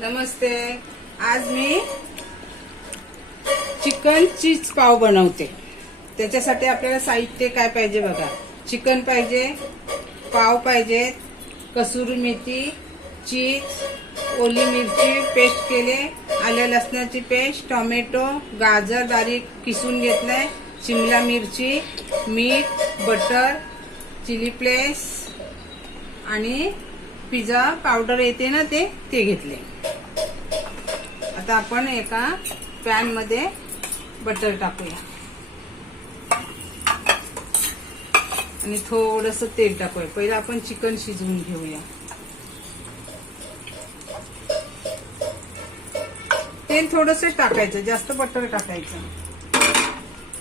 नमस्ते। आज मी chicken cheese पाव बनवते। त्याच्यासाठी आपल्याला साहित्य काय पाहिजे बघा। चिकन पाहिजे, पाव पाहिजे, कसुरी मेथी, चीज, ओली मिरची पेस्ट केले, आल्या लसणाची पेस्ट, टोमॅटो, गाजर बारीक किसून घेतलाय, शिमला मिरची, मीठ, बटर, चिली फ्लेक्स आणि पिझ्झा पावडर येते ना ते घेतले। आता आपण एका पॅन मध्ये बटर टाकूया आणि थोडंसं तेल टाकूया। पहिला आपण चिकन शिजवून घेऊया। तेल थोडंसं टाकायचं, जास्त बटर टाकायचं।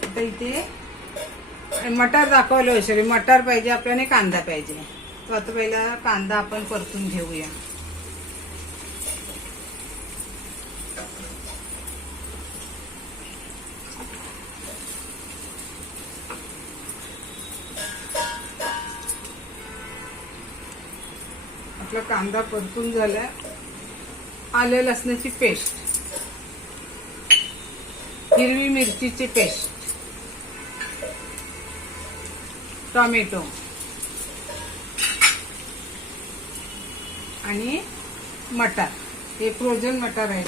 आता इथे मटार दाखवलं विसरले। मटार पाहिजे आपल्याला, कांदा पाहिजे। तो आता पहिला कांदा आपण परतून घेऊया। आपला कांदा परतून झालाय। आलं लसणाची पेस्ट, हिरवी मिरचीची पेस्ट, टोमॅटो आणि मटार, हे फ्रोझन मटार आहे।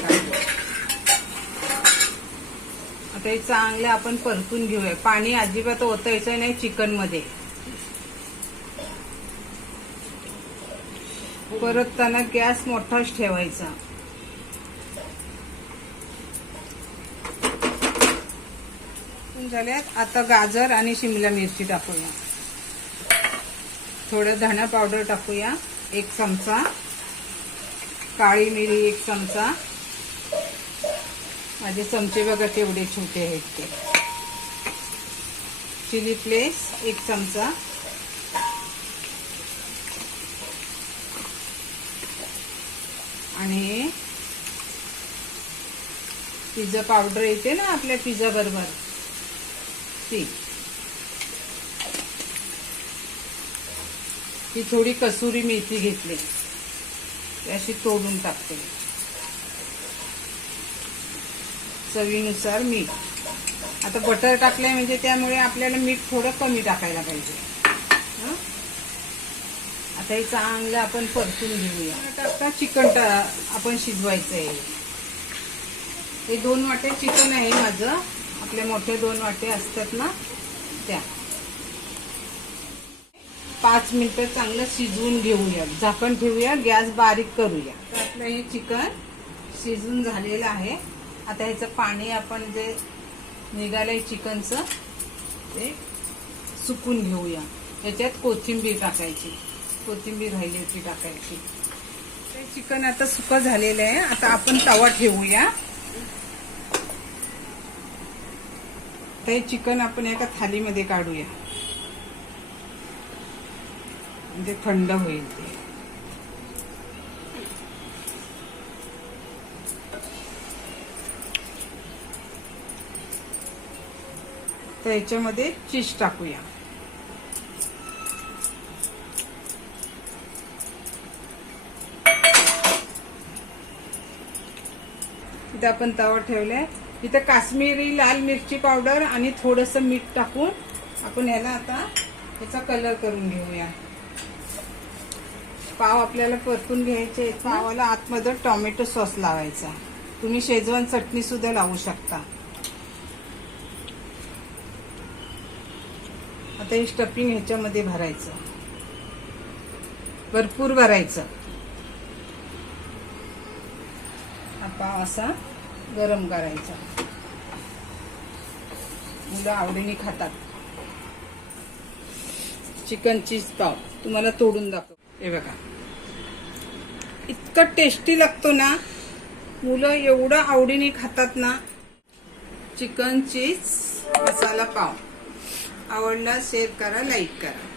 आता हे चांगले आपण परतून घेऊया। पाणी अजिबात ओतायचं नाही चिकन मध्ये। परतताना गॅस मोठाच ठेवायचा। झाल्यात। आता गाजर आणि शिमला मिरची टाकूया। थोडं धना पावडर टाकूया, 1 चमचा, काळी मिरी 1 चमचा। माझे चमचे बघा केवढे छोटे आहेत ते। चिली फ्लेक्स 1 चमचा, आणि पिझ्झा पावडर येते ना आपल्या पिझ्झा बरोबर ती थोडी कसुरी मेथी घेतली, अशी तोडून टाकते। चवीनुसार मीठ। आता बटर टाकलंय म्हणजे त्यामुळे आपल्याला मीठ थोडं कमी टाकायला पाहिजे। आता हे चांगलं आपण परतून घेऊया। आता चिकन आपण शिजवायचं आहे। हे 2 वाटे चिकन आहे माझं। आपले मोठे 2 वाटे असतात ना त्या। 5 मिनिटं चांगलं शिजवून घेऊया। झाकण ठेवूया, गॅस बारीक करूया। तर आपलं हे चिकन शिजून झालेलं आहे। आता ह्याचं पाणी आपण जे निघालंय चिकनचं ते सुकून घेऊया। याच्यात कोथिंबीर टाकायची, कोथिंबीर राहिली होती टाकायची। ते चिकन आता सुकं झालेलं आहे। आता आपण तवा ठेवूया। ते चिकन आपण एका थालीमध्ये काढूया, म्हणजे थंड होईल ते। तर याच्यामध्ये चीज टाकूया। इथे आपण तवा ठेवलाय। इथे काश्मीरी लाल मिरची पावडर आणि थोडंसं मीठ टाकून आपण याला आता याचा कलर करून घेऊया। पाव आपल्याला परतून घ्यायचे। पावाला आतमध्ये टोमॅटो सॉस लावायचा। तुम्ही शेजवान चटणी सुद्धा लावू शकता। आता हे स्टफिंग ह्याच्यामध्ये भरायचं, भरपूर भरायचं। हा पाव असा गरम करायचा। मुलं आवडीने खातात। चिकन चीज पाव तुम्हाला तोडून दाखव। हे बघा, इतकं टेस्टी लागतो ना, मुलं एवढं आवडीने खातात ना। चिकन चीज मसाला पाव आवडला शेअर करा, लाईक करा।